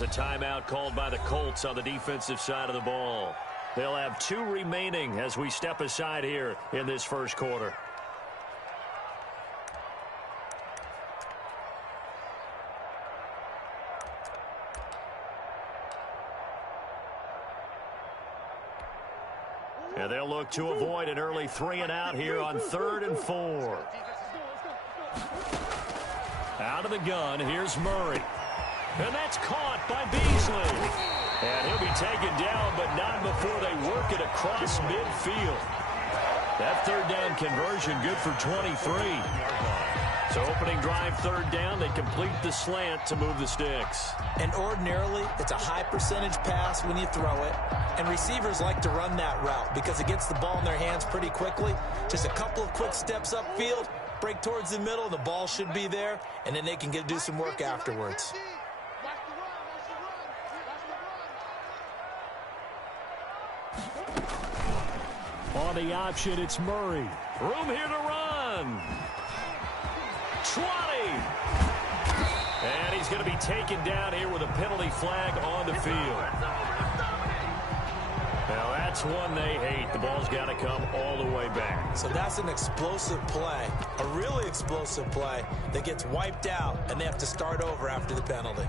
there's a timeout called by the Colts on the defensive side of the ball. They'll have 2 remaining as we step aside here in this first quarter. And they'll look to avoid an early 3-and-out here on 3rd and 4. Out of the gun, here's Murray. And that's caught by Beasley. And he'll be taken down, but not before they work it across midfield. That 3rd down conversion good for 23. So opening drive 3rd down, they complete the slant to move the sticks. And ordinarily, it's a high percentage pass when you throw it. And receivers like to run that route because it gets the ball in their hands pretty quickly. Just a couple of quick steps upfield, break towards the middle, the ball should be there, and then they can do some work afterwards. On the option, it's Murray. Room here to run. 20. And he's going to be taken down here with a penalty flag on the field. Now that's one they hate. The ball's got to come all the way back. So that's an explosive play, a really explosive play that gets wiped out, and they have to start over after the penalty.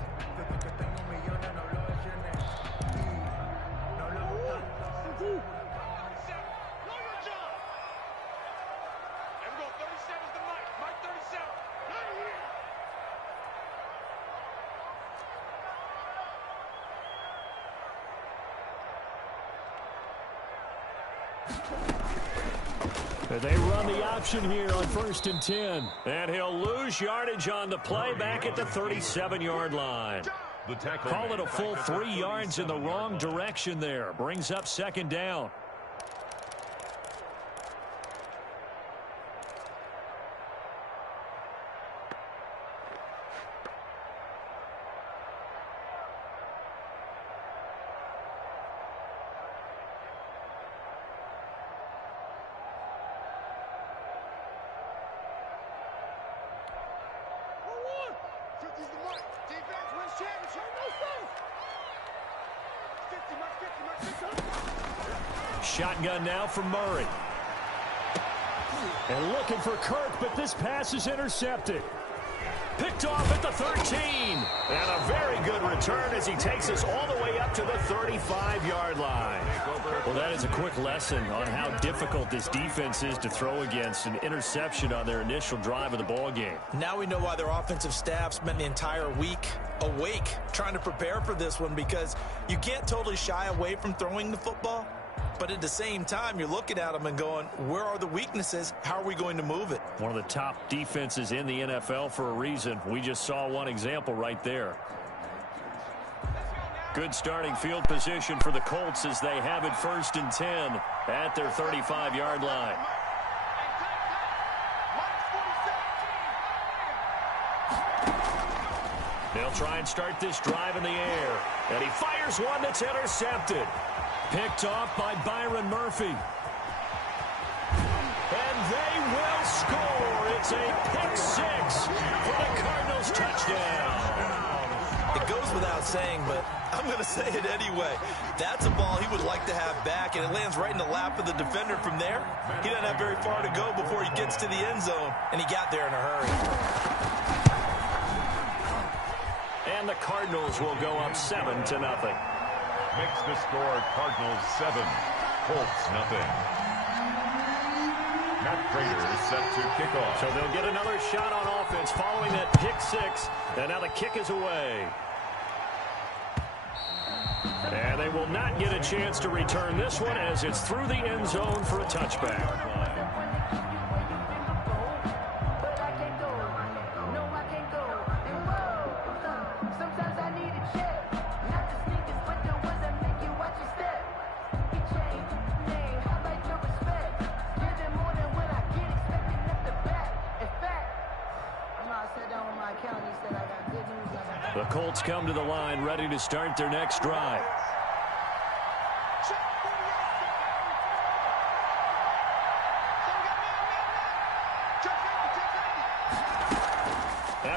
They run the option here on 1st and 10. And he'll lose yardage on the play back at the 37-yard line. Call it a full 3 yards in the wrong direction there. Brings up 2nd down. Shotgun now from Murray. And looking for Kirk, but this pass is intercepted. Picked off at the 13. And a very good return as he takes us all the way up to the 35-yard line. Well, that is a quick lesson on how difficult this defense is to throw against. An interception on their initial drive of the ball game. Now we know why their offensive staff spent the entire week awake trying to prepare for this one, because you can't totally shy away from throwing the football. But at the same time, you're looking at them and going, where are the weaknesses? How are we going to move it? One of the top defenses in the NFL for a reason. We just saw one example right there. Good starting field position for the Colts as they have it 1st and 10 at their 35-yard line. They'll try and start this drive in the air. And he fires one that's intercepted. Picked off by Byron Murphy. And they will score. It's a pick 6 for the Cardinals touchdown. It goes without saying, but I'm going to say it anyway. That's a ball he would like to have back, and it lands right in the lap of the defender from there. He doesn't have very far to go before he gets to the end zone, and he got there in a hurry. And the Cardinals will go up 7-0. Makes the score Cardinals 7, Colts nothing. Matt Prater is set to kick off. So they'll get another shot on offense following that pick 6, and now the kick is away. And they will not get a chance to return this one as it's through the end zone for a touchback. The Colts come to the line ready to start their next drive.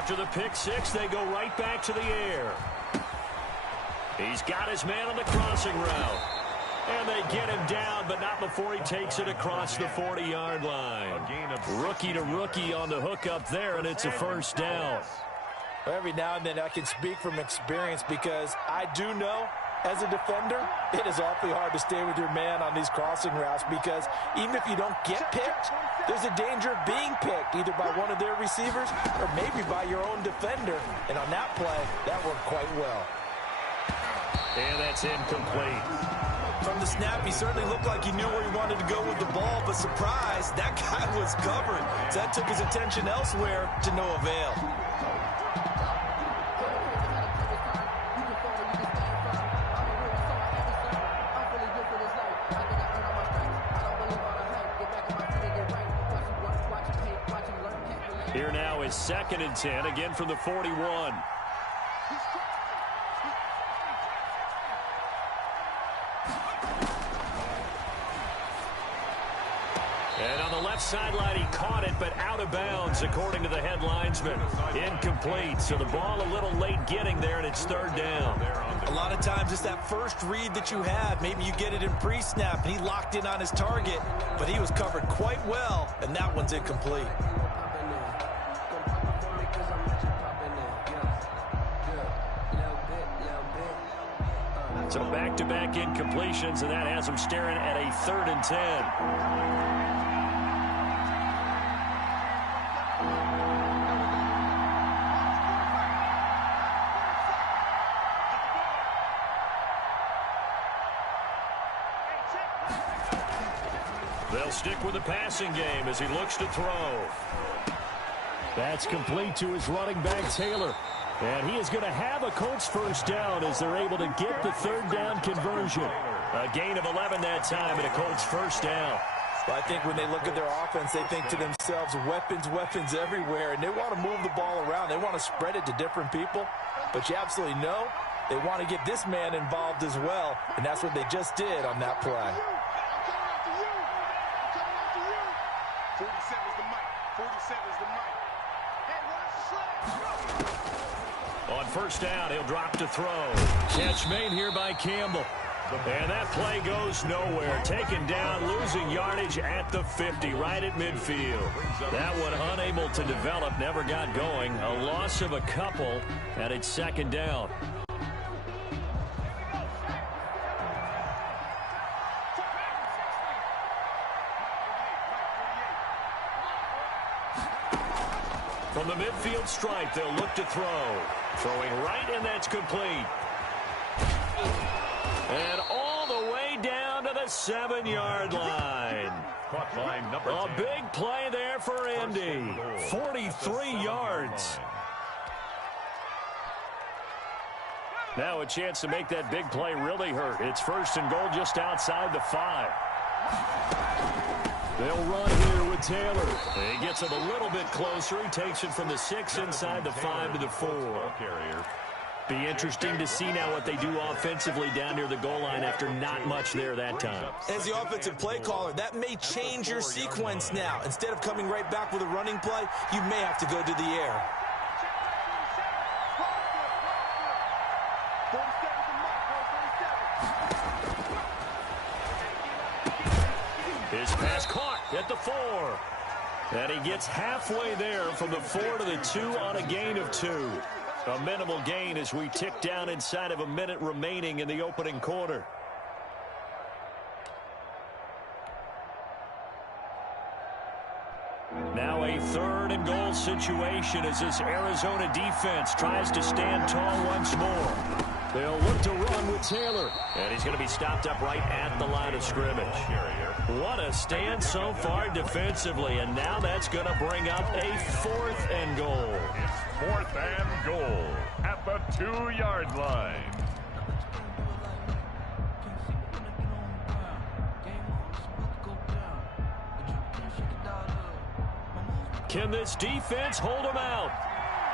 After the pick 6, they go right back to the air. He's got his man on the crossing route. And they get him down, but not before he takes it across the 40-yard line. Rookie to rookie on the hook up there, and it's a first down. Every now and then I can speak from experience because I do know as a defender, it is awfully hard to stay with your man on these crossing routes because even if you don't get picked, there's a danger of being picked either by one of their receivers or maybe by your own defender. And on that play, that worked quite well. And that's incomplete. From the snap, he certainly looked like he knew where he wanted to go with the ball, but surprise, that guy was covered. So that took his attention elsewhere to no avail. Here now is 2nd and 10, again from the 41. And on the left sideline, he caught it, but out of bounds, according to the head linesman. Incomplete, so the ball a little late getting there, and it's 3rd down. A lot of times it's that first read that you have. Maybe you get it in pre-snap, and he locked in on his target, but he was covered quite well, and that one's incomplete. So back-to-back incompletions, and that has him staring at a 3rd and 10. They'll stick with the passing game as he looks to throw. That's complete to his running back, Taylor. And he is going to have a Colts first down as they're able to get the 3rd down conversion. A gain of 11 that time and a Colts first down. Well, I think when they look at their offense, they think to themselves, weapons, weapons everywhere. And they want to move the ball around. They want to spread it to different people. But you absolutely know they want to get this man involved as well. And that's what they just did on that play. 47's the mic. 47's the mic. Hey, watch the On first down, he'll drop to throw. Catch made here by Campbell. And that play goes nowhere. Taken down, losing yardage at the 50, right at midfield. That one unable to develop, never got going. A loss of a couple, and it's 2nd down. From the midfield stripe, they'll look to throw. Throwing right, and that's complete. And all the way down to the 7-yard line. Caught by number 10. A big play there for Indy. 43 yards. Now a chance to make that big play really hurt. It's 1st and goal just outside the 5. They'll run here with Taylor. He gets him a little bit closer. He takes it from the 6 inside the 5 to the 4. Be interesting to see now what they do offensively down near the goal line after not much there that time. As the offensive play caller, that may change your sequence now. Instead of coming right back with a running play, you may have to go to the air. His pass caught at the 4. And he gets halfway there from the 4 to the 2 on a gain of 2. A minimal gain as we tick down inside of a minute remaining in the opening quarter. Now a 3rd and goal situation as this Arizona defense tries to stand tall once more. They'll look to run with Taylor. And he's going to be stopped up right at the line of scrimmage. What a stand so far defensively. And now that's going to bring up a 4th and goal. It's 4th and goal at the 2-yard line. Can this defense hold them out?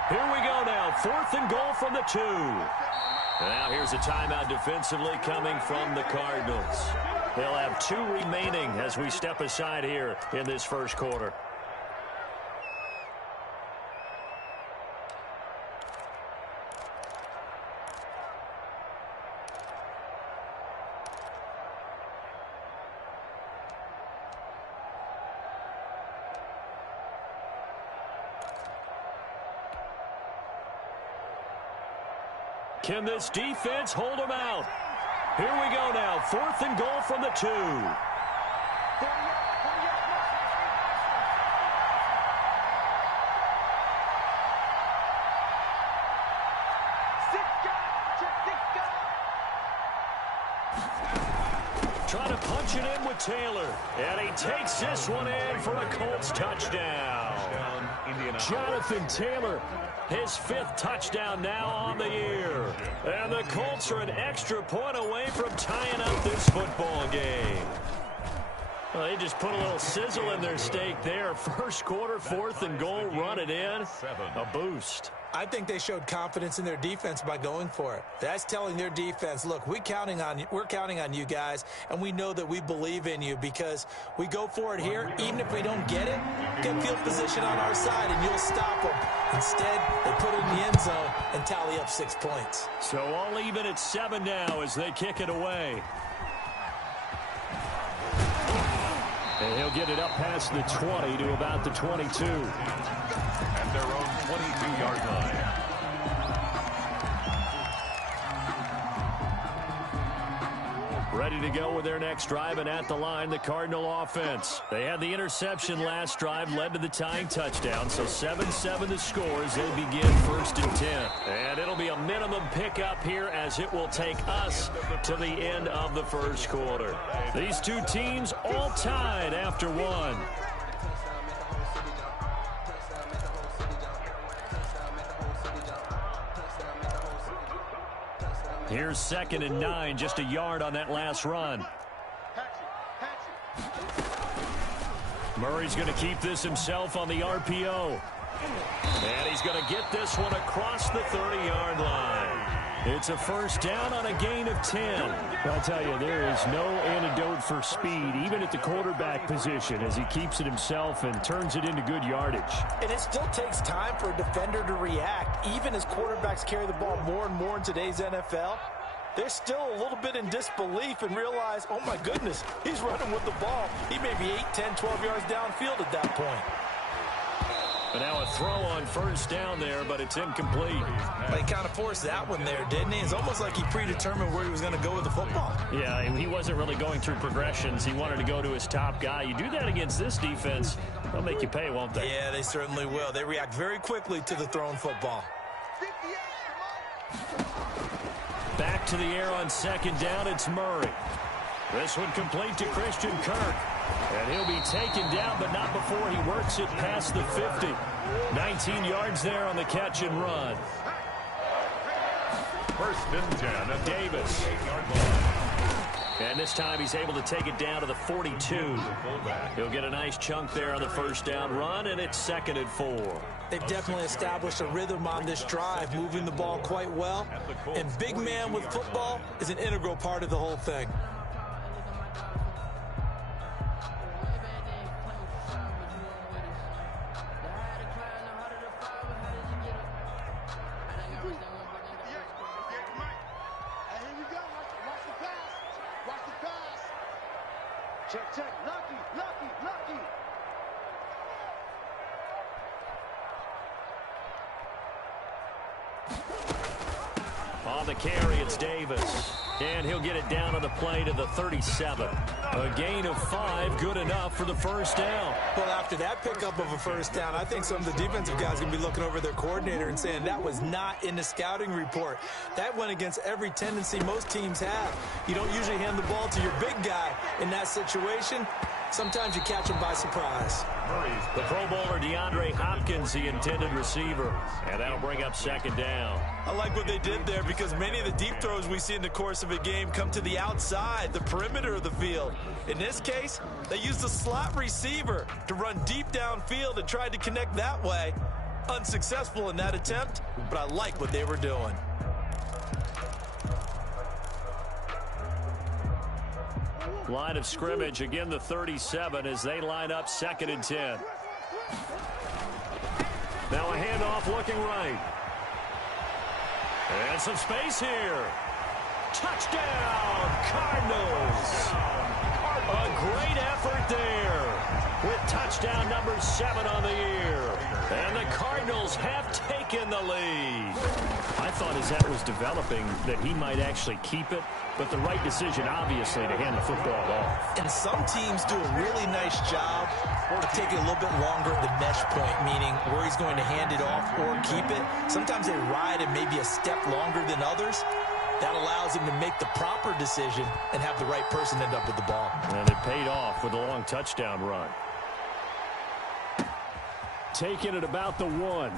Here we go now. 4th and goal from the 2. Now here's a timeout defensively coming from the Cardinals. They'll have 2 remaining as we step aside here in this first quarter. Can this defense hold them out? Here we go now. 4th and goal from the 2. Trying to punch it in with Taylor. And he takes this one in for a Colts touchdown. Jonathan Taylor, his 5th touchdown now on the year. And the Colts are an extra point away from tying up this football game. Well, they just put a little sizzle in their steak there. First quarter, 4th and goal, run it in. A boost. I think they showed confidence in their defense by going for it. That's telling their defense, look, we're counting on you guys, and we know that we believe in you because we go for it here. Even if we don't get it, get field position on our side, and you'll stop them. Instead, they put it in the end zone and tally up 6 points. So all even at 7 now as they kick it away. And he'll get it up past the 20 to about the 22. At their own 22-yard line. Ready to go with their next drive, and at the line, the Cardinal offense. They had the interception last drive, led to the tying touchdown, so 7-7 the score as they begin 1st and 10. And it'll be a minimum pickup here as it will take us to the end of the first quarter. These two teams all tied after 1. Here's 2nd and 9, just a yard on that last run. Murray's going to keep this himself on the RPO. And he's going to get this one across the 30-yard line. It's a 1st down on a gain of 10. I'll tell you, there is no antidote for speed, even at the quarterback position, as he keeps it himself and turns it into good yardage. And it still takes time for a defender to react. Even as quarterbacks carry the ball more and more in today's NFL, they're still a little bit in disbelief and realize, oh my goodness, he's running with the ball. He may be 8, 10, 12 yards downfield at that point. But now a throw on 1st down there, but it's incomplete. But he kind of forced that one there, didn't he? It's almost like he predetermined where he was going to go with the football. Yeah, he wasn't really going through progressions. He wanted to go to his top guy. You do that against this defense, they'll make you pay, won't they? Yeah, they certainly will. They react very quickly to the thrown football. Back to the air on 2nd down, it's Murray. This one complete to Christian Kirk. And he'll be taken down, but not before he works it past the 50. 19 yards there on the catch and run. 1st and 10 at Davis. And this time he's able to take it down to the 42. He'll get a nice chunk there on the 1st down run, and it's 2nd and 4. They've definitely established a rhythm on this drive, moving the ball quite well. And big man with football is an integral part of the whole thing. Check. Lucky. On the carry, it's Davis. And he'll get it down on the play to the 37. A gain of 5, good enough for the 1st down. Well, after that pickup of a 1st down, I think some of the defensive guys are going to be looking over their coordinator and saying that was not in the scouting report. That went against every tendency most teams have. You don't usually hand the ball to your big guy in that situation. Sometimes you catch him by surprise. The Pro Bowler DeAndre Hopkins, the intended receiver. And that'll bring up 2nd down. I like what they did there because many of the deep throws we see in the course of a game come to the outside, the perimeter of the field. In this case, they used a slot receiver to run deep downfield and tried to connect that way. Unsuccessful in that attempt, but I like what they were doing. Line of scrimmage, again the 37 as they line up 2nd and 10. Now a handoff looking right. And some space here. Touchdown, Cardinals. A great effort there. with touchdown number 7 on the year. And the Cardinals have taken the lead. I thought as that was developing that he might actually keep it, but the right decision, obviously, to hand the football off. And some teams do a really nice job of taking a little bit longer at the mesh point, meaning where he's going to hand it off or keep it. Sometimes they ride it maybe a step longer than others. That allows him to make the proper decision and have the right person end up with the ball. And it paid off with a long touchdown run. Taking it about the 1.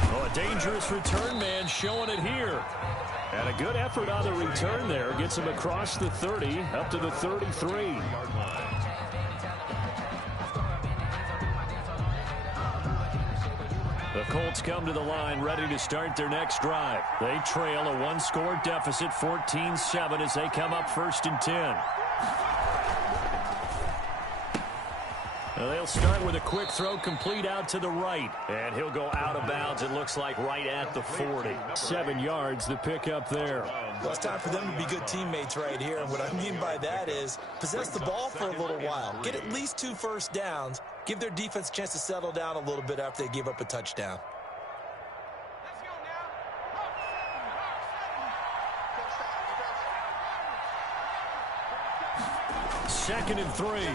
Oh, a dangerous return man showing it here. And a good effort on the return there. Gets him across the 30, up to the 33. The Colts come to the line ready to start their next drive. They trail a 1-score deficit, 14-7, as they come up 1st and 10. They'll start with a quick throw complete out to the right. And he'll go out of bounds, it looks like, right at the 40. 7 yards, the pickup there. Well, it's time for them to be good teammates right here. And what I mean by that is possess the ball for a little while. Get at least 2 first downs. Give their defense a chance to settle down a little bit after they give up a touchdown. Second and 3.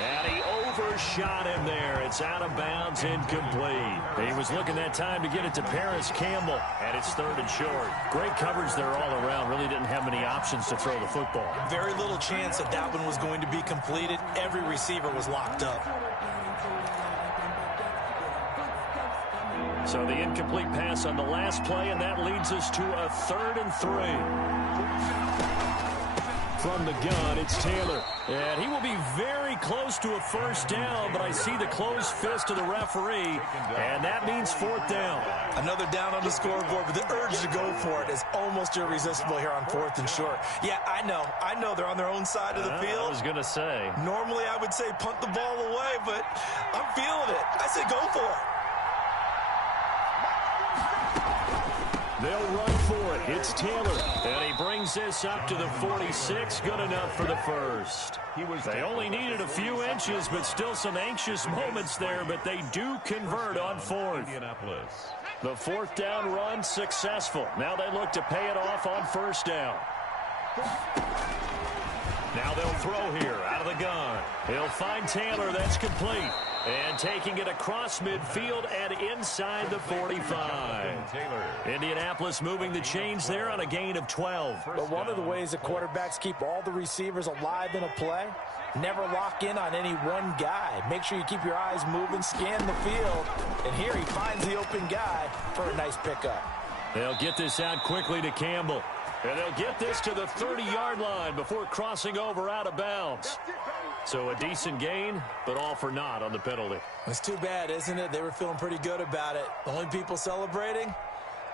And he overshot him there. It's out of bounds, incomplete. He was looking that time to get it to Paris Campbell, and it's 3rd and short. Great coverage there all around. Really didn't have many options to throw the football. Very little chance that that one was going to be completed. Every receiver was locked up. So the incomplete pass on the last play, and that leads us to a 3rd and 3. From the gun, it's Taylor. And he will be very close to a first down, but I see the closed fist of the referee, and that means 4th down. Another down on the scoreboard, but the urge to go for it is almost irresistible here on 4th and short. Yeah, I know they're on their own side of the field. I was going to say. Normally I would say punt the ball away, but I'm feeling it. I say go for it. They'll run for it. It's Taylor. And he brings this up to the 46. Good enough for the first. They only needed a few inches, but still some anxious moments there. But they do convert on 4th. The 4th down run successful. Now they look to pay it off on 1st down. Now they'll throw here out of the gun. He'll find Taylor. That's complete. And taking it across midfield and inside the 45. Indianapolis moving the chains there on a gain of 12. But one of the ways the quarterbacks keep all the receivers alive in a play, never lock in on any one guy. Make sure you keep your eyes moving, scan the field. And here he finds the open guy for a nice pickup. They'll get this out quickly to Campbell. And they'll get this to the 30-yard line before crossing over out of bounds. So a decent gain, but all for naught on the penalty. It's too bad, isn't it? They were feeling pretty good about it. The only people celebrating,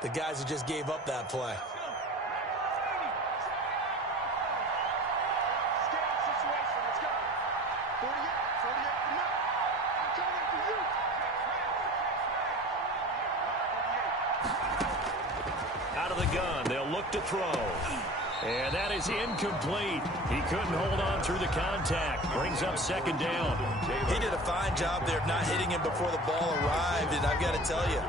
the guys who just gave up that play. Out of the gun, they'll look to throw. And that is incomplete. He couldn't hold on through the contact. Brings up 2nd down. He did a fine job there of not hitting him before the ball arrived. And I've got to tell you,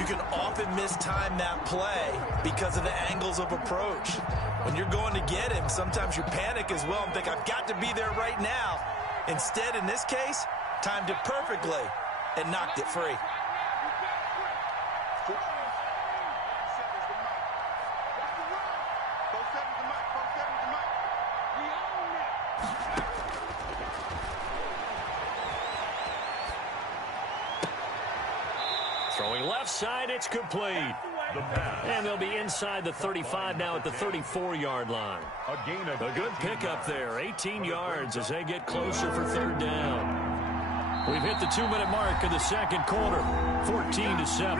you can often mistime that play because of the angles of approach. When you're going to get him, sometimes you panic as well and think, I've got to be there right now. Instead, in this case, timed it perfectly and knocked it free. Throwing left side, it's complete. And they'll be inside the 35 now at the 34-yard line. A good pickup there, 18 yards as they get closer for 3rd down. We've hit the 2-minute mark of the 2nd quarter, 14-7.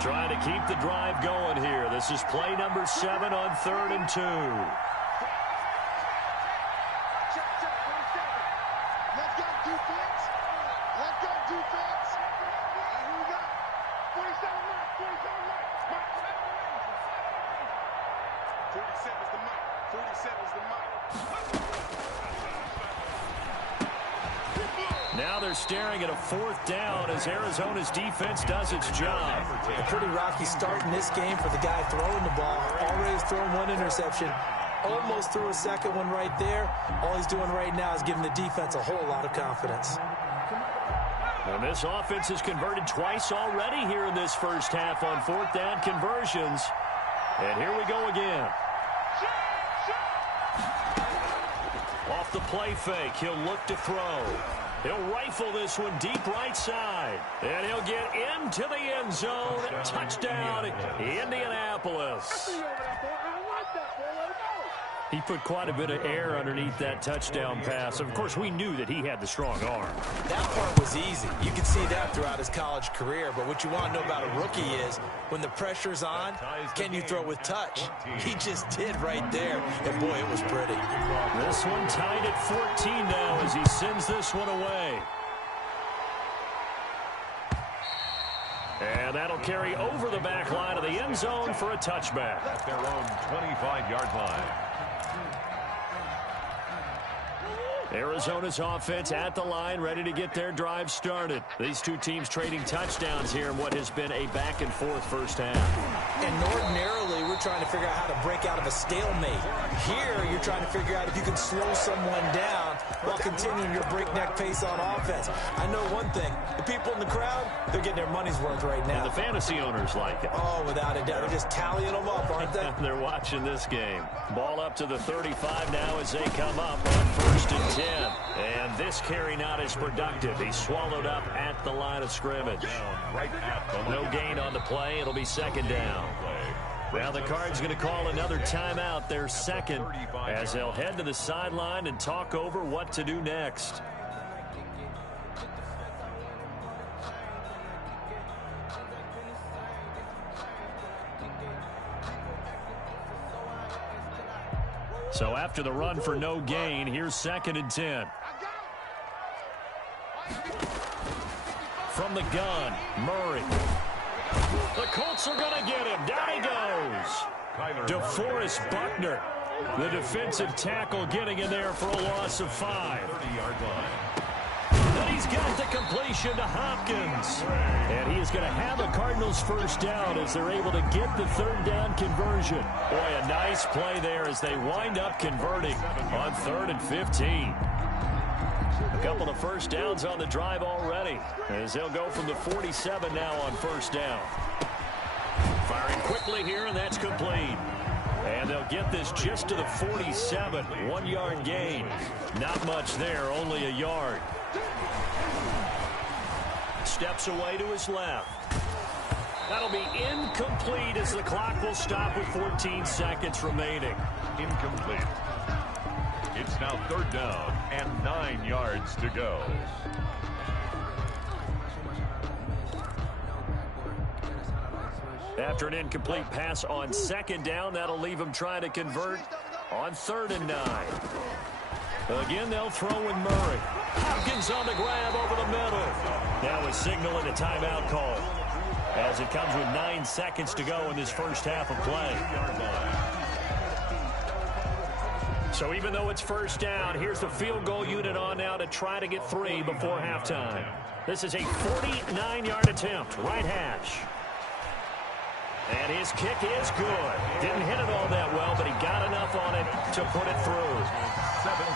Trying to keep the drive going here. This is play number 7 on 3rd and 2. 47's the mic. 47's the mic. Now they're staring at a 4th down as Arizona's defense does its job. A pretty rocky start in this game for the guy throwing the ball. Already has thrown 1 interception. Almost threw a second one right there. All he's doing right now is giving the defense a whole lot of confidence. And this offense has converted twice already here in this first half on 4th down conversions. And here we go again. Off the play fake, he'll look to throw. He'll rifle this one deep right side. And he'll get into the end zone. Touchdown, Indianapolis. He put quite a bit of air underneath that touchdown pass. Of course, we knew that he had the strong arm. That part was easy. You can see that throughout his college career. But what you want to know about a rookie is when the pressure's on, can you throw with touch? He just did right there. And, boy, it was pretty. This one tied at 14 now as he sends this one away. And that'll carry over the back line of the end zone for a touchback. At their own 25-yard line. Arizona's offense at the line, ready to get their drive started. These two teams trading touchdowns here in what has been a back-and-forth first half. And ordinarily, we're trying to figure out how to break out of a stalemate. Here, you're trying to figure out if you can slow someone down while continuing your breakneck pace on offense. I know one thing. The people in the crowd, they're getting their money's worth right now. And the fantasy owners like it. Oh, without a doubt. They're just tallying them up, aren't they? They're watching this game. Ball up to the 35 now as they come up on 1st and 10. And this carry not as productive. He's swallowed up at the line of scrimmage. No gain on the play. It'll be 2nd down. Now the Cards going to call another timeout, their 2nd, as they'll head to the sideline and talk over what to do next. So after the run for no gain, here's 2nd and 10. From the gun, Murray. The Colts are going to get him. Down he goes. DeForest Buckner, the defensive tackle, getting in there for a loss of 5. 30-yard line. And he's got the completion to Hopkins. And he is going to have a Cardinals first down as they're able to get the 3rd down conversion. Boy, a nice play there as they wind up converting on 3rd and 15. A couple of first downs on the drive already as they'll go from the 47 now on 1st down. Firing quickly here, and that's complete. And they'll get this just to the 47. 1-yard gain. Not much there, only a yard. Steps away to his left. That'll be incomplete as the clock will stop with 14 seconds remaining. Incomplete. It's now 3rd down and 9 yards to go. After an incomplete pass on 2nd down, that'll leave him trying to convert on 3rd and 9. Again, they'll throw in Murray. Hopkins on the grab over the middle. Now is signaling a timeout call as it comes with 9 seconds to go in this first half of play. So even though it's 1st down, here's the field goal unit on now to try to get 3 before halftime. This is a 49-yard attempt, right hash. And his kick is good. Didn't hit it all that well, but he got enough on it to put it through.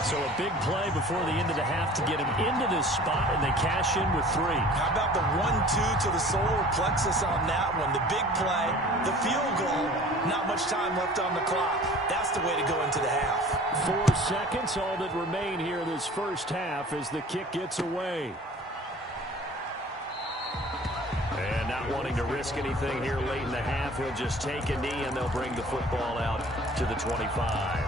So a big play before the end of the half to get him into this spot, and they cash in with 3. How about the 1-2 to the solar plexus on that one? The big play, the field goal, not much time left on the clock. That's the way to go into the half. 4 seconds, all that remain here this first half as the kick gets away. And not wanting to risk anything here late in the half, he'll just take a knee and they'll bring the football out to the 25.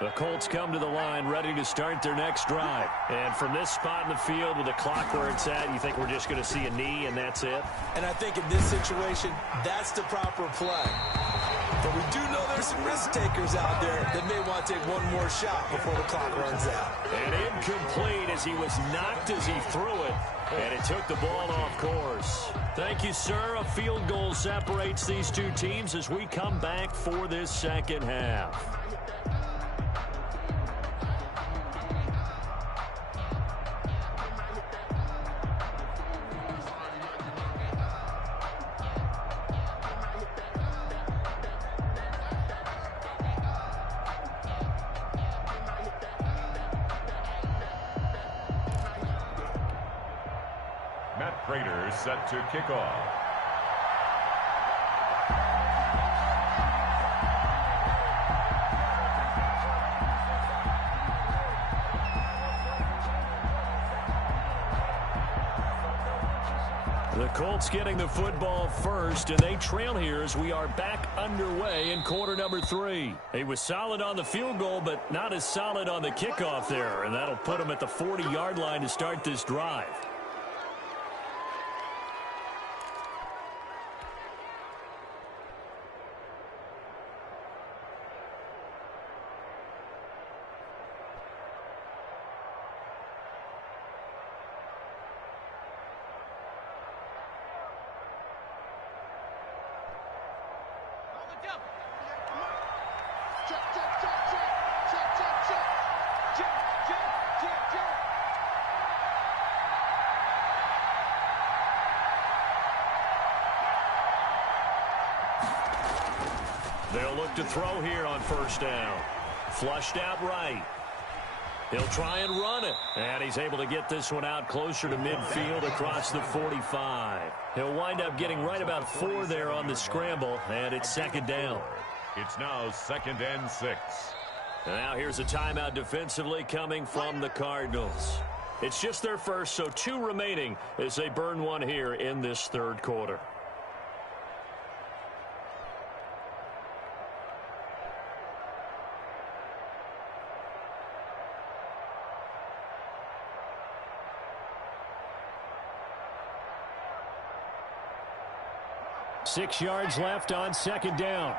The Colts come to the line ready to start their next drive. And from this spot in the field with the clock where it's at, you think we're just going to see a knee and that's it? And I think in this situation, that's the proper play. But we do know there's some risk takers out there that may want to take one more shot before the clock runs out. And incomplete as he was knocked as he threw it. And it took the ball off course. Thank you, sir. A field goal separates these two teams as we come back for this second half. Set to kick off. The Colts getting the football first, and they trail here as we are back underway in quarter number 3. He was solid on the field goal, but not as solid on the kickoff there, and that'll put him at the 40-yard line to start this drive. They'll look to throw here on first down. Flushed out right. He'll try and run it. And he's able to get this one out closer to midfield across the 45. He'll wind up getting right about 4 there on the scramble, and it's second down. It's now 2nd and 6. And now here's a timeout defensively coming from the Cardinals. It's just their first, so 2 remaining as they burn one here in this third quarter. Six yards left on second down.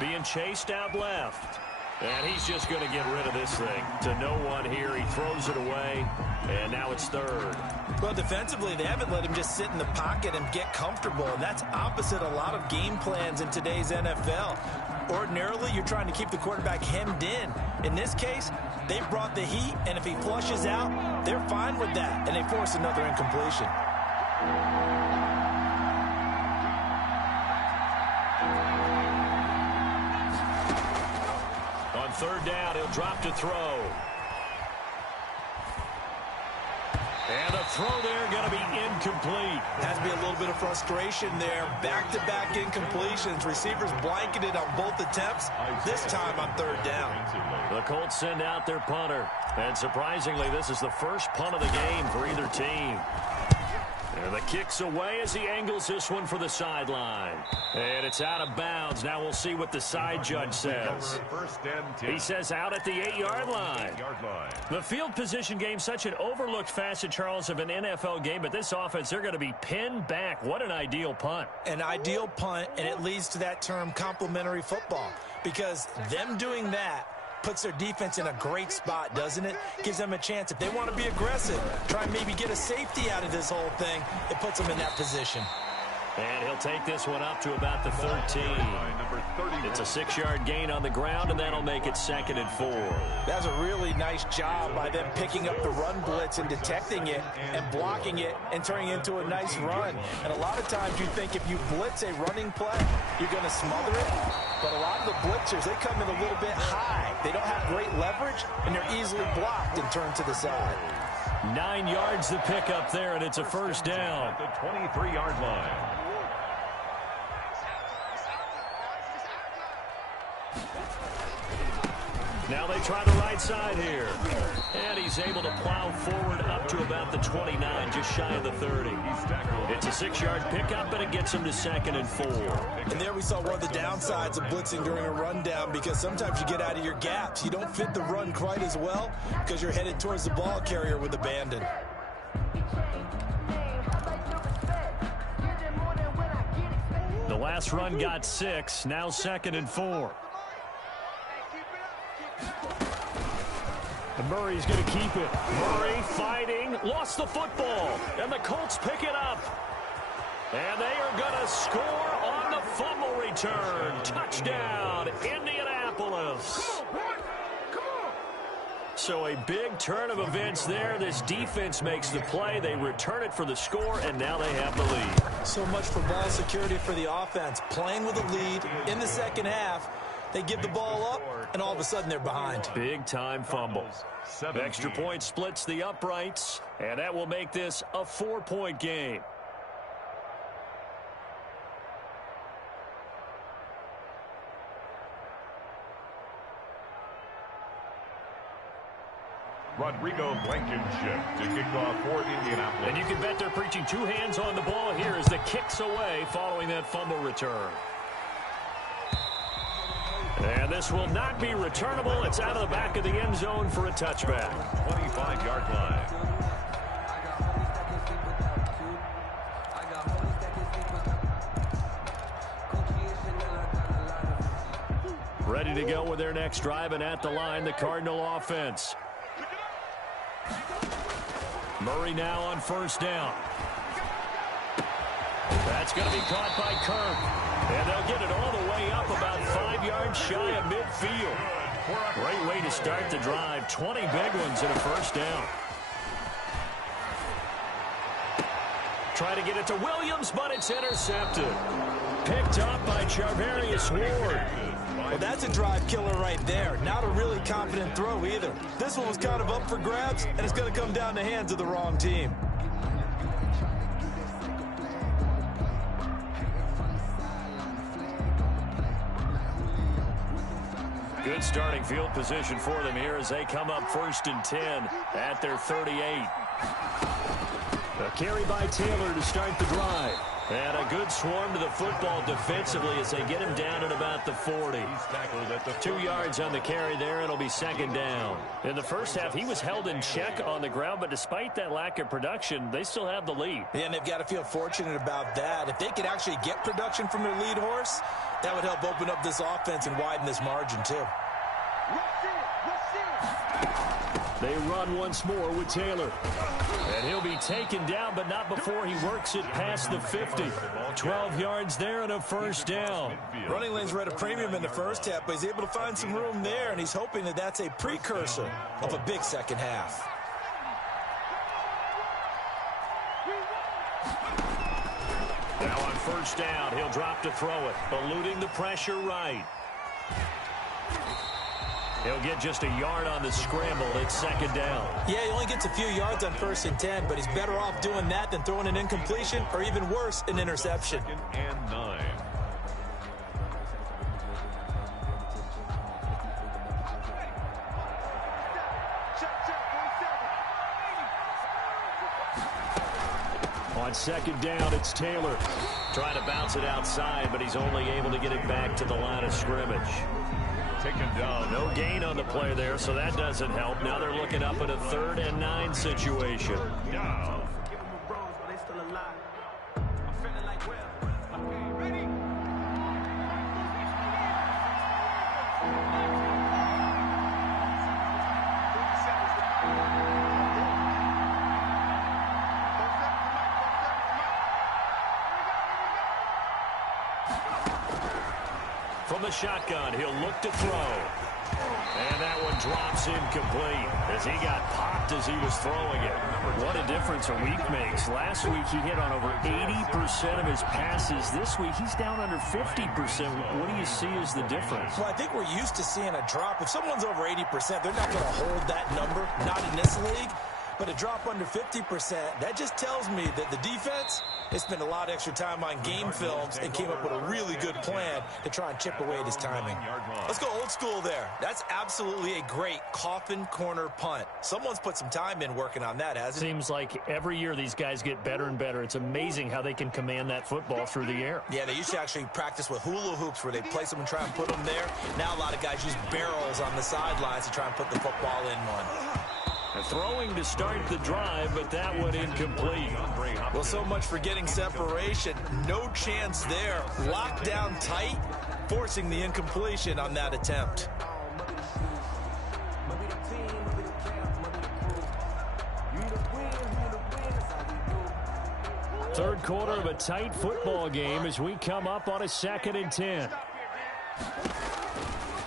Being chased out left. And he's just going to get rid of this thing. To no one here. He throws it away. And now it's third. Well, defensively, they haven't let him just sit in the pocket and get comfortable. And that's opposite a lot of game plans in today's NFL. Ordinarily, you're trying to keep the quarterback hemmed in. In this case, they've brought the heat. And if he flushes out, they're fine with that. And they force another incompletion. Third down, he'll drop to throw. And a throw there going to be incomplete. Has to be a little bit of frustration there. Back-to-back incompletions. Receivers blanketed on both attempts. This time on third down. The Colts send out their punter. And surprisingly, this is the first punt of the game for either team. And the kick's away as he angles this one for the sideline. And it's out of bounds. Now we'll see what the side judge says. He says out at the 8-yard line. The field position game, such an overlooked facet, Charles, of an NFL game. But this offense, they're going to be pinned back. What an ideal punt. An ideal punt, and it leads to that term complementary football. Because them doing that puts their defense in a great spot, doesn't it? Gives them a chance. If they want to be aggressive, try and maybe get a safety out of this whole thing, it puts them in that position. And he'll take this one up to about the 13. It's a 6-yard gain on the ground, and that'll make it 2nd and 4. That's a really nice job by them picking up the run blitz and detecting it and blocking it and turning it into a nice run. And a lot of times you think if you blitz a running play, you're going to smother it. But a lot of the blitzers, they come in a little bit high. They don't have great leverage, and they're easily blocked and turned to the side. 9 yards to pick up there, and it's a first down. The 23-yard line. Now they try the right side here. And he's able to plow forward up to about the 29, just shy of the 30. It's a 6-yard pickup, and it gets him to 2nd and 4. And there we saw one of the downsides of blitzing during a rundown, because sometimes you get out of your gaps. You don't fit the run quite as well because you're headed towards the ball carrier with abandon. The last run got 6, now 2nd and 4. And Murray's going to keep it. Murray fighting, lost the football, and the Colts pick it up. And they are going to score on the fumble return. Touchdown, Indianapolis. So a big turn of events there. This defense makes the play. They return it for the score, and now they have the lead. So much for ball security for the offense. Playing with a lead in the second half. They give the ball up, and all of a sudden they're behind. Big-time fumble. Extra point splits the uprights, and that will make this a 4-point game. Rodrigo Blankenship to kick off for Indianapolis. And you can bet they're preaching 2 hands on the ball here as the kick's away following that fumble return. And this will not be returnable. It's out of the back of the end zone for a touchback. 25-yard line. Ready to go with their next drive, and at the line, the Cardinal offense. Murray now on 1st down. That's going to be caught by Kirk. And they'll get it all the way up about 5 yards shy of midfield. Great way to start the drive. 20 big ones and a 1st down. Try to get it to Williams, but it's intercepted. Picked up by Charvarius Ward. Well, that's a drive killer right there. Not a really confident throw either. This one was kind of up for grabs, and it's going to come down the hands of the wrong team. Good starting field position for them here as they come up 1st and 10 at their 38. A carry by Taylor to start the drive. And a good swarm to the football defensively as they get him down at about the 40. 2 yards on the carry there. It'll be 2nd down. In the first half, he was held in check on the ground, but despite that lack of production, they still have the lead. Yeah, and they've got to feel fortunate about that. If they could actually get production from their lead horse, that would help open up this offense and widen this margin too. They run once more with Taylor. And he'll be taken down, but not before he works it past the 50. 12 yards there and a 1st down. Running lanes were at a premium in the first half, but he's able to find some room there, and he's hoping that that's a precursor of a big second half. Now on 1st down, he'll drop to throw it, eluding the pressure right. He'll get just a yard on the scramble. It's 2nd down. Yeah, he only gets a few yards on 1st and 10, but he's better off doing that than throwing an incompletion or even worse, an interception. 2nd and 9. On 2nd down, it's Taylor. Trying to bounce it outside, but he's only able to get it back to the line of scrimmage. Taken down. No gain on the play there, so that doesn't help. Now they're looking up at a 3rd and 9 situation. Down. From the shotgun, he'll look to throw. And that one drops incomplete as he got popped as he was throwing it. What a difference a week makes. Last week he hit on over 80% of his passes. This week he's down under 50%. What do you see as the difference? Well, I think we're used to seeing a drop. If someone's over 80%, they're not going to hold that number, not in this league. But a drop under 50%, that just tells me that the defense They spent a lot of extra time on game films and came up with a really good plan to try and chip away at his timing. Let's go old school there. That's absolutely a great coffin corner punt. Someone's put some time in working on that, hasn't it? Seems like every year these guys get better and better. It's amazing how they can command that football through the air. Yeah, they used to actually practice with hula hoops where they place them and try and put them there. Now a lot of guys use barrels on the sidelines to try and put the football in one. Throwing to start the drive, but that one incomplete. Well, so much for getting separation. No chance there. Locked down tight, forcing the incompletion on that attempt. Third quarter of a tight football game as we come up on a 2nd and 10.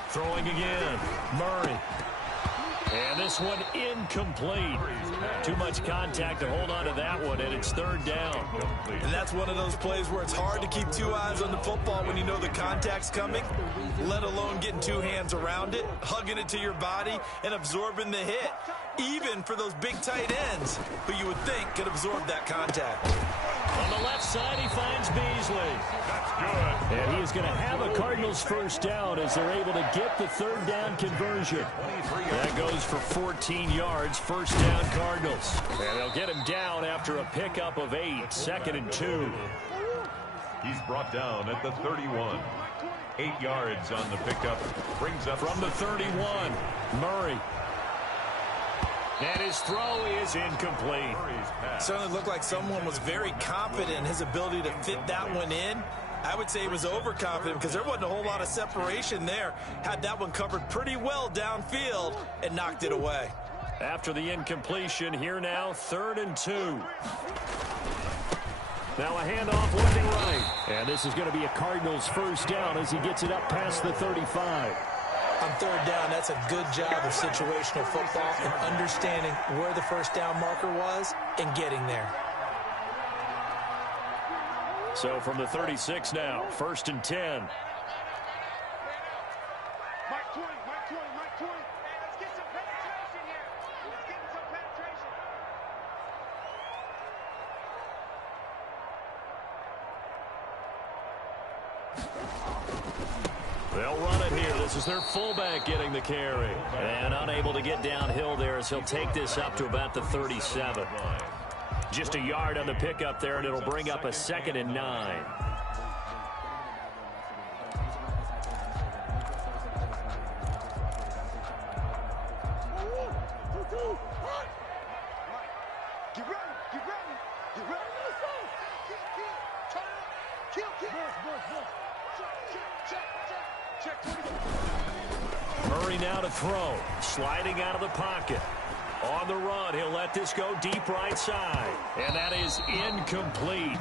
Throwing again. Murray. And this one incomplete. Too much contact to hold on to that one, and it's 3rd down. And that's one of those plays where it's hard to keep 2 eyes on the football when you know the contact's coming, let alone getting 2 hands around it, hugging it to your body, and absorbing the hit, even for those big tight ends who you would think could absorb that contact. On the left side, he finds Beasley. That's good. And he is going to have a Cardinals first down as they're able to get the 3rd down conversion. That goes for 14 yards, first down Cardinals. And they'll get him down after a pickup of 8, 2nd and 2. He's brought down at the 31. 8 yards on the pickup. Brings up from the 31, Murray. And his throw is incomplete. Certainly looked like someone was very confident in his ability to fit that one in. I would say he was overconfident because there wasn't a whole lot of separation there. Had that one covered pretty well downfield and knocked it away. After the incompletion, here now, 3rd and 2. Now a handoff left and right. And this is going to be a Cardinals first down as he gets it up past the 35. On 3rd down, that's a good job of situational football and understanding where the first down marker was and getting there. So from the 36 now, 1st and 10. Mike 20, Mike 20, Mike 20. Hey, let's get some penetration here. Let's get some penetration. They'll run it here. This is their fullback getting the carry. And unable to get downhill there as he'll take this up to about the 37. Just a yard on the pickup there, and it'll bring up a 2nd and 9. Get ready, get ready, get ready. Turn it, kill, check, 20. Murray now to throw. Sliding out of the pocket. On the run, he'll let this go deep right side. And that is incomplete.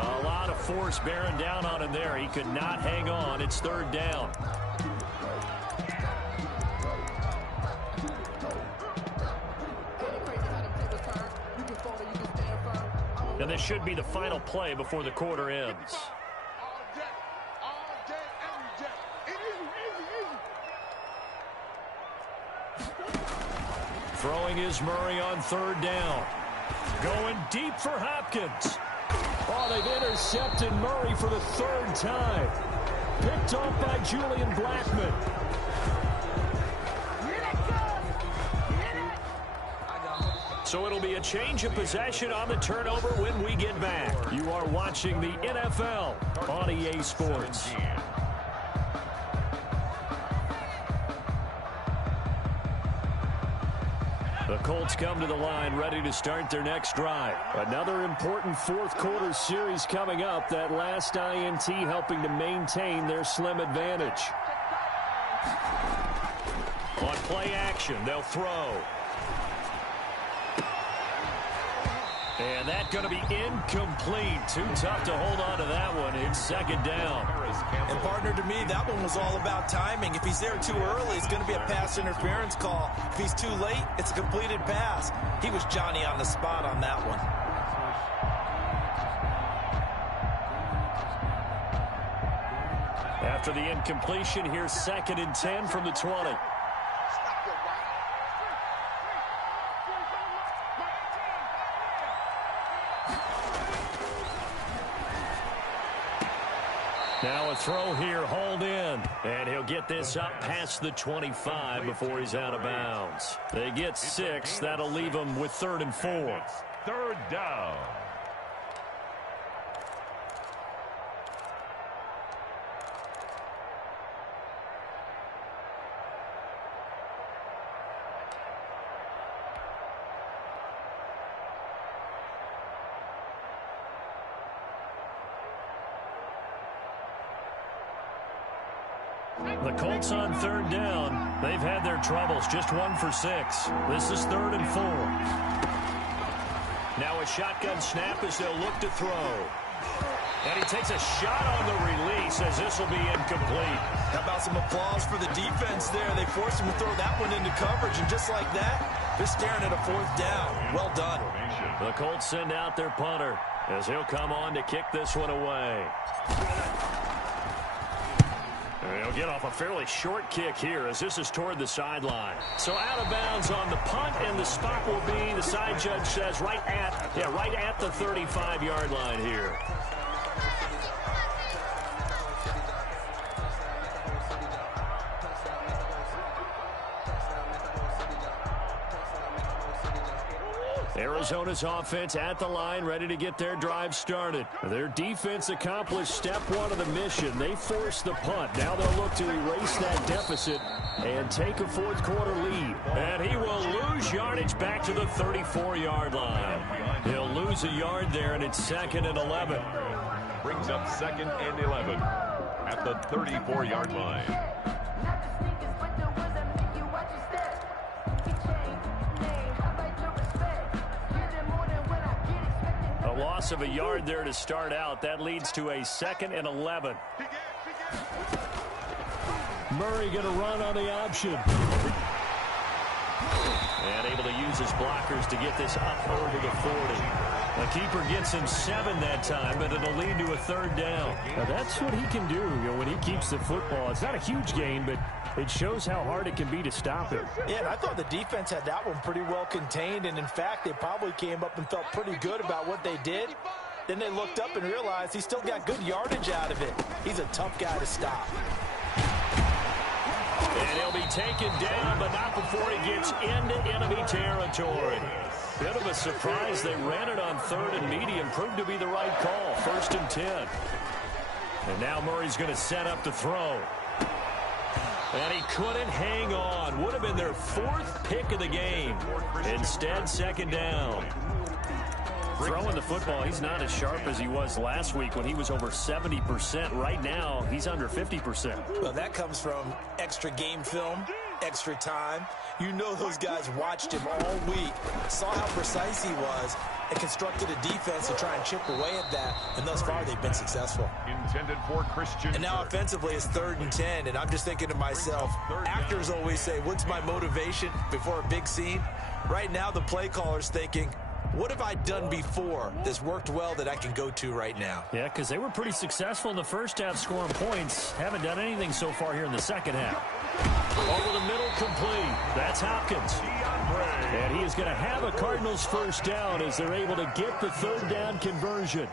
A lot of force bearing down on him there. He could not hang on. It's 3rd down. And this should be the final play before the quarter ends. All day, every day. Easy. Throwing is Murray on 3rd down. Going deep for Hopkins. Oh, they've intercepted Murray for the 3rd time. Picked off by Julian Blackman. So it'll be a change of possession on the turnover when we get back. You are watching the NFL on EA Sports. The Colts come to the line ready to start their next drive. Another important 4th quarter series coming up. That last INT helping to maintain their slim advantage. On play action, they'll throw. And that's going to be incomplete. Too tough to hold on to that one. It's 2nd down. And partner, to me, that one was all about timing. If he's there too early, it's going to be a pass interference call. If he's too late, it's a completed pass. He was Johnny on the spot on that one. After the incompletion, here's 2nd and 10 from the 20. Now a throw here, hauled in. And he'll get this up past the 25 before he's out of bounds. They get 6. That'll leave him with 3rd and 4. Third down. The Colts on 3rd down. They've had their troubles. Just 1 for 6. This is 3rd and 4. Now a shotgun snap as they'll look to throw. And he takes a shot on the release as this will be incomplete. How about some applause for the defense there? They forced him to throw that one into coverage, and just like that, they're staring at a 4th down. Well done. The Colts send out their punter as he'll come on to kick this one away. He'll get off a fairly short kick here as this is toward the sideline. So out of bounds on the punt, and the spot will be, the side judge says, right at the 35-yard line here. Arizona's offense at the line, ready to get their drive started. Their defense accomplished step 1 of the mission. They forced the punt. Now they'll look to erase that deficit and take a 4th quarter lead. And he will lose yardage back to the 34-yard line. He'll lose a yard there, and it's 2nd and 11. Brings up 2nd and 11 at the 34-yard line. Loss of a yard there to start out. That leads to a 2nd and 11. Murray going to run on the option. And able to use his blockers to get this up over the 40. The keeper gets him 7 that time, but it'll lead to a 3rd down. Now that's what he can do, when he keeps the football. It's not a huge gain, but it shows how hard it can be to stop him. Yeah, and I thought the defense had that one pretty well contained, and in fact, they probably came up and felt pretty good about what they did. Then they looked up and realized he still got good yardage out of it. He's a tough guy to stop. And he'll be taken down, but not before he gets into enemy territory. Bit of a surprise. They ran it on 3rd and medium. Proved to be the right call. 1st and 10. And now Murray's going to set up to throw. And he couldn't hang on. Would have been their 4th pick of the game. Instead, 2nd down. Throwing the football, he's not as sharp as he was last week when he was over 70%. Right now, he's under 50%. Well, that comes from extra game film, extra time. You know those guys watched him all week, saw how precise he was, and constructed a defense to try and chip away at that. And thus far, they've been successful. Intended for Christian. And now offensively, it's 3rd and 10. And I'm just thinking to myself, actors always say, what's my motivation before a big scene? Right now, the play caller's thinking, what have I done before that's worked well that I can go to right now? Yeah, because they were pretty successful in the first half scoring points. Haven't done anything so far here in the second half. Over the middle, complete. That's Hopkins. And he is going to have a Cardinals 1st down as they're able to get the 3rd down conversion.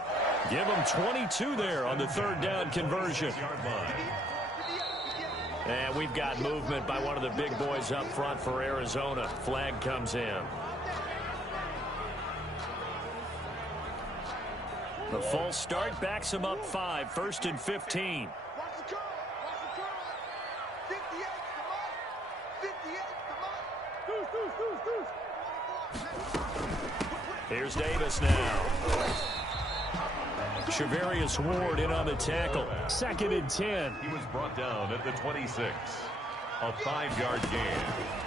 Give them 22 there on the 3rd down conversion. And we've got movement by one of the big boys up front for Arizona. Flag comes in. The false start backs him up 5, 1st and 15. Watch the curl. Watch the curl. 58, come on. 58, come on. Here's Davis now. Shavarius Ward in on the tackle. 2nd and 10. He was brought down at the 26. A 5-yard gain.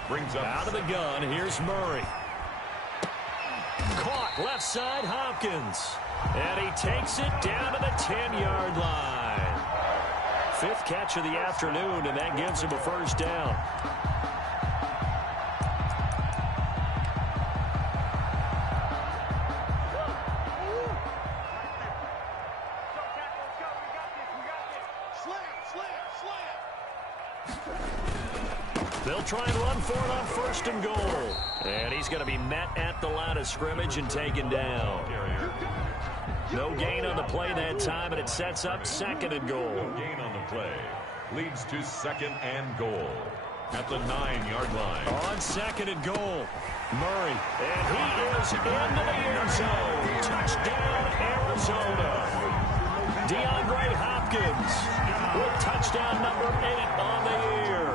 Brings up out of the gun. Here's Murray. Caught left side, Hopkins. And he takes it down to the 10-yard line. 5th catch of the afternoon, and that gives him a 1st down. They'll try and run for it on 1st and goal. And he's going to be met at the line of scrimmage and taken down. No gain on the play that time, and it sets up second and goal. No gain on the play. Leads to second and goal at the 9-yard line. On second and goal, Murray. And he is into the end zone. Touchdown, Arizona. DeAndre Hopkins with touchdown number 8 on the year.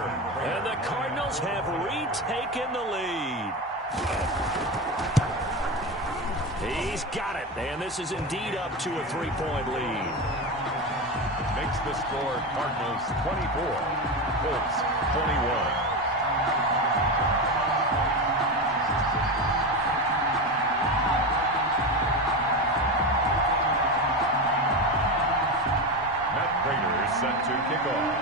And the Cardinals have retaken the lead. He's got it, and this is indeed up to a 3-point lead. Makes the score Cardinals 24, Colts 21. Set to kick off.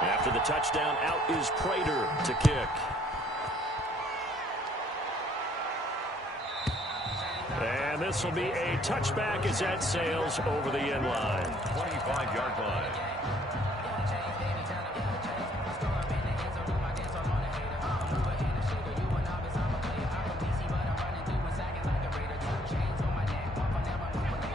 After the touchdown, out is Prater to kick. And this will be a touchback as that sails over the end line. 25-yard line.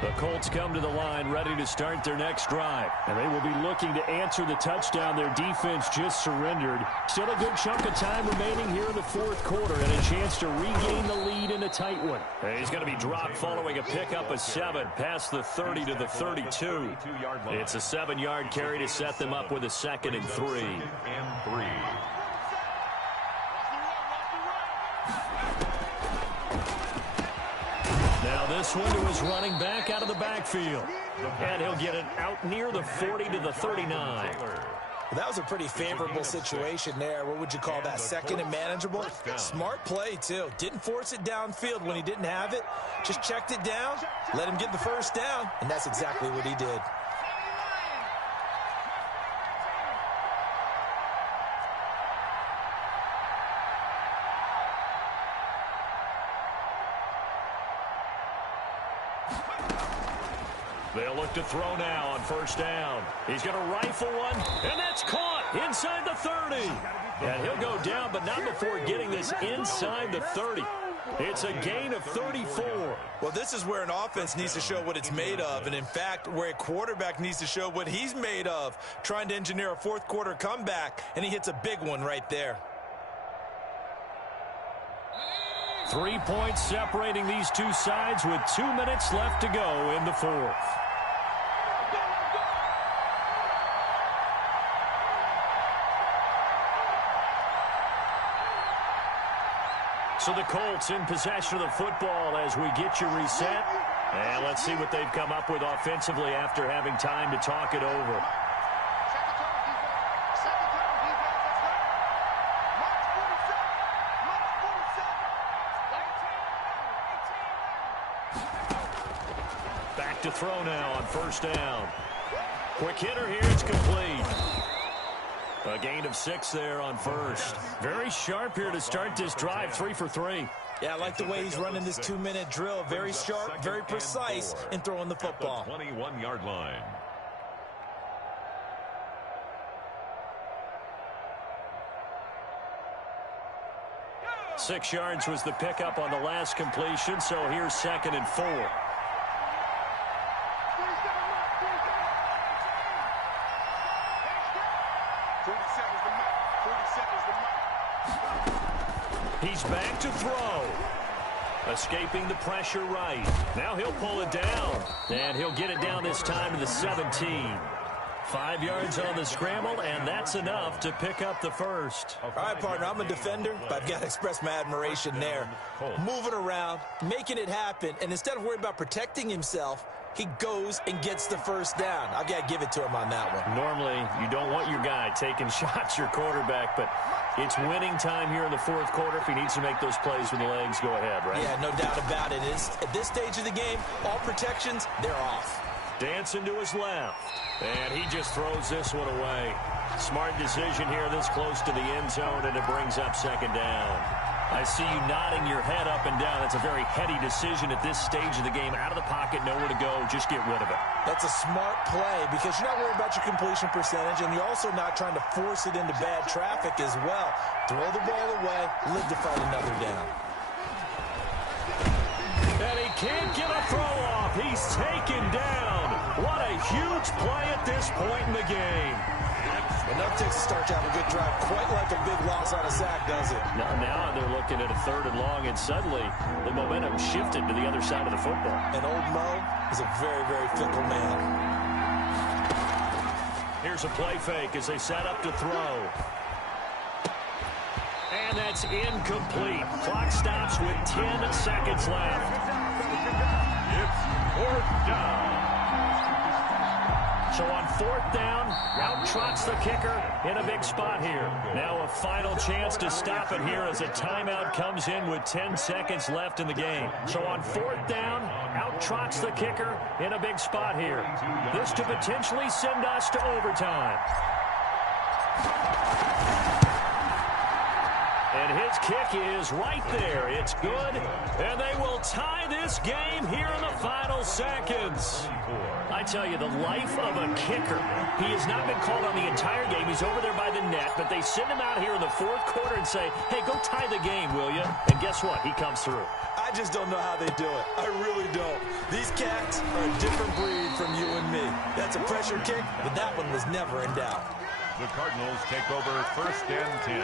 The Colts come to the line ready to start their next drive. And they will be looking to answer the touchdown their defense just surrendered. Still a good chunk of time remaining here in the fourth quarter and a chance to regain the lead in a tight one. And he's going to be dropped following a pickup of 7 past the 30 to the 32. It's a 7-yard carry to set them up with a 2nd and 3. Now this one to his running back out of the backfield. And he'll get it out near the 40 to the 39. That was a pretty favorable situation there. What would you call that? Second and manageable? Smart play, too. Didn't force it downfield when he didn't have it. Just checked it down, let him get the first down, and that's exactly what he did. They'll look to throw now on first down. He's going to rifle one, and that's caught inside the 30. And he'll go down, but not before getting this inside the 30. It's a gain of 34. Well, this is where an offense needs to show what it's made of, and in fact, where a quarterback needs to show what he's made of, trying to engineer a fourth quarter comeback, and he hits a big one right there. 3 points separating these two sides with 2 minutes left to go in the fourth. So the Colts in possession of the football as we get you reset. And let's see what they've come up with offensively after having time to talk it over. Back to throw now on first down. Quick hitter here, it's complete. A gain of 6 there on first. Very sharp here to start this drive, 3 for 3. Yeah, I like the way he's running this 2-minute drill. Very sharp, very precise in throwing the football. 21-yard line. Six yards was the pickup on the last completion, so here's 2nd and 4. He's back to throw. Escaping the pressure right. Now he'll pull it down. And he'll get it down this time to the 17. 5 yards on the scramble, and that's enough to pick up the first. All right, partner, I'm a defender, but I've got to express my admiration there. Moving around, making it happen, and instead of worrying about protecting himself, he goes and gets the first down. I've got to give it to him on that one. Normally, you don't want your guy taking shots, your quarterback, but it's winning time here in the fourth quarter. If he needs to make those plays with the legs, go ahead, right? Yeah, no doubt about it. At this stage of the game, all protections, they're off. Dancing to his left. And he just throws this one away. Smart decision here this close to the end zone, and it brings up 2nd down. I see you nodding your head up and down. That's a very heady decision at this stage of the game. Out of the pocket, nowhere to go. Just get rid of it. That's a smart play because you're not worried about your completion percentage, and you're also not trying to force it into bad traffic as well. Throw the ball away, live to fight another down. And he can't get a throw off. He's taken down. What a huge play at this point in the game. Enough takes to start to have a good drive. Quite like a big loss on a sack, does it? Now they're looking at a 3rd and long, and suddenly the momentum shifted to the other side of the football. And old Mo is a very, very fickle man. Here's a play fake as they set up to throw. And that's incomplete. Clock stops with 10 seconds left. It's 4th down. So on 4th down, out trots the kicker in a big spot here. Now a final chance to stop it here as a timeout comes in with 10 seconds left in the game. So on 4th down, out trots the kicker in a big spot here. This to potentially send us to overtime. And his kick is right there. It's good. And they will tie this game here in the final seconds. I tell you, the life of a kicker. He has not been called on the entire game. He's over there by the net. But they send him out here in the 4th quarter and say, hey, go tie the game, will you? And guess what? He comes through. I just don't know how they do it. I really don't. These cats are a different breed from you and me. That's a pressure kick, but that one was never in doubt. The Cardinals take over 1st and 10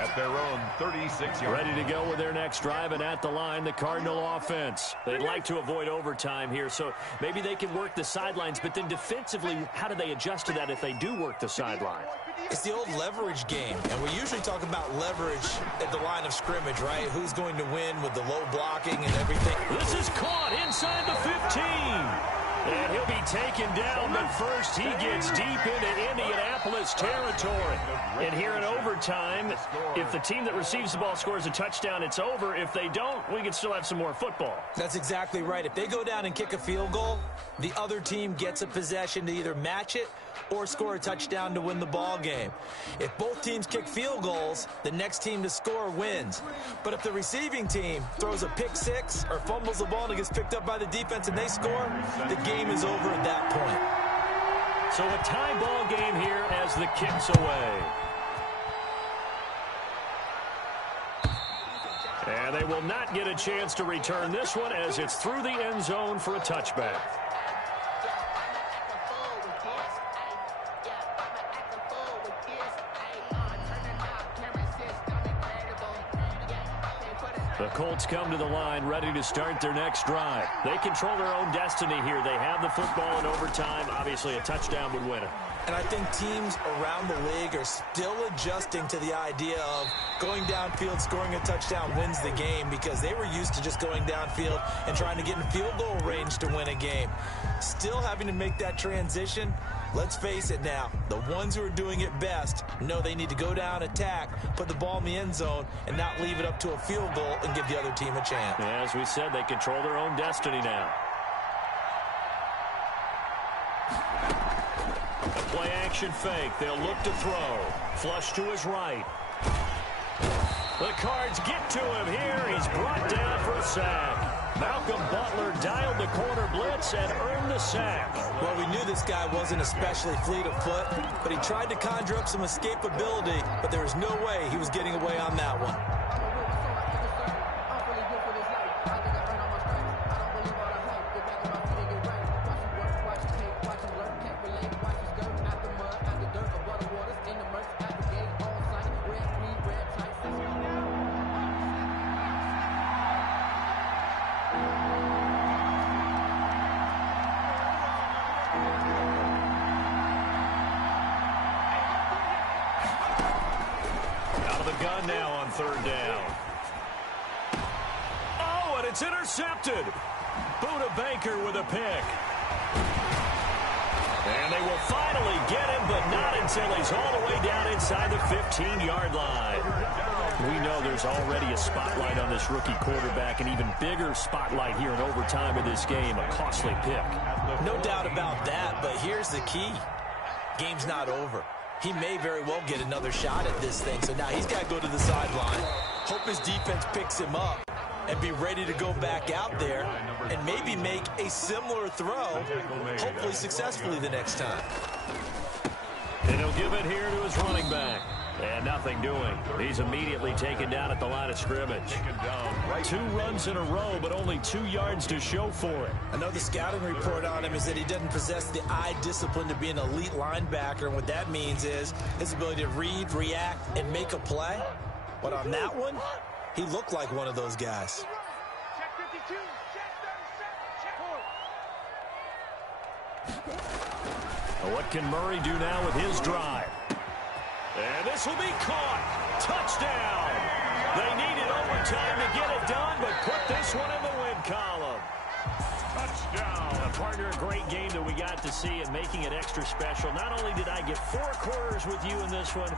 at their own 36 yards. Ready to go with their next drive, and at the line, the Cardinal offense. They'd like to avoid overtime here, so maybe they can work the sidelines, but then defensively, how do they adjust to that if they do work the sideline? It's the old leverage game, and we usually talk about leverage at the line of scrimmage, right? Who's going to win with the low blocking and everything. This is caught inside the 15. And he'll be taken down, but first he gets deep into Indianapolis territory. And here in overtime, if the team that receives the ball scores a touchdown, it's over. If they don't, we can still have some more football. That's exactly right. If they go down and kick a field goal, the other team gets a possession to either match it or score a touchdown to win the ball game. If both teams kick field goals, the next team to score wins. But if the receiving team throws a pick six or fumbles the ball and it gets picked up by the defense and they score, the game is over at that point. So a tie ball game here as the kick's away. And they will not get a chance to return this one as it's through the end zone for a touchback. The Colts come to the line ready to start their next drive. They control their own destiny here. They have the football in overtime. Obviously, a touchdown would win it. And I think teams around the league are still adjusting to the idea of going downfield, scoring a touchdown wins the game, because they were used to just going downfield and trying to get in field goal range to win a game. Still having to make that transition. Let's face it now, the ones who are doing it best know they need to go down, attack, put the ball in the end zone, and not leave it up to a field goal and give the other team a chance. As we said, they control their own destiny now. A play action fake. They'll look to throw. Flush to his right. The Cards get to him here. He's brought down for a sack. Malcolm Butler dialed the corner blitz and earned the sack. Well, we knew this guy wasn't especially fleet of foot, but he tried to conjure up some escapability, but there was no way he was getting away on that one. Gun now on third down. Oh, and it's intercepted. Buda Baker with a pick. And they will finally get him, but not until he's all the way down inside the 15-yard line. We know there's already a spotlight on this rookie quarterback, an even bigger spotlight here in overtime of this game, a costly pick. No doubt about that, but here's the key. Game's not over. He may very well get another shot at this thing, so now he's got to go to the sideline, hope his defense picks him up, and be ready to go back out there and maybe make a similar throw, hopefully successfully the next time. And he'll give it here to his running back. And nothing doing. He's immediately taken down at the line of scrimmage. Taken down right. 2 runs in a row, but only 2 yards to show for it. I know the scouting report on him is that he doesn't possess the eye discipline to be an elite linebacker, and what that means is his ability to read, react, and make a play. But on that one, he looked like one of those guys. Check 52, check 37, check. Well, what can Murray do now with his drive? And this will be caught. Touchdown. They needed overtime to get it done, but put this one in the win column. Touchdown. Partner, a great game that we got to see and making it extra special. Not only did I get 4 quarters with you in this one,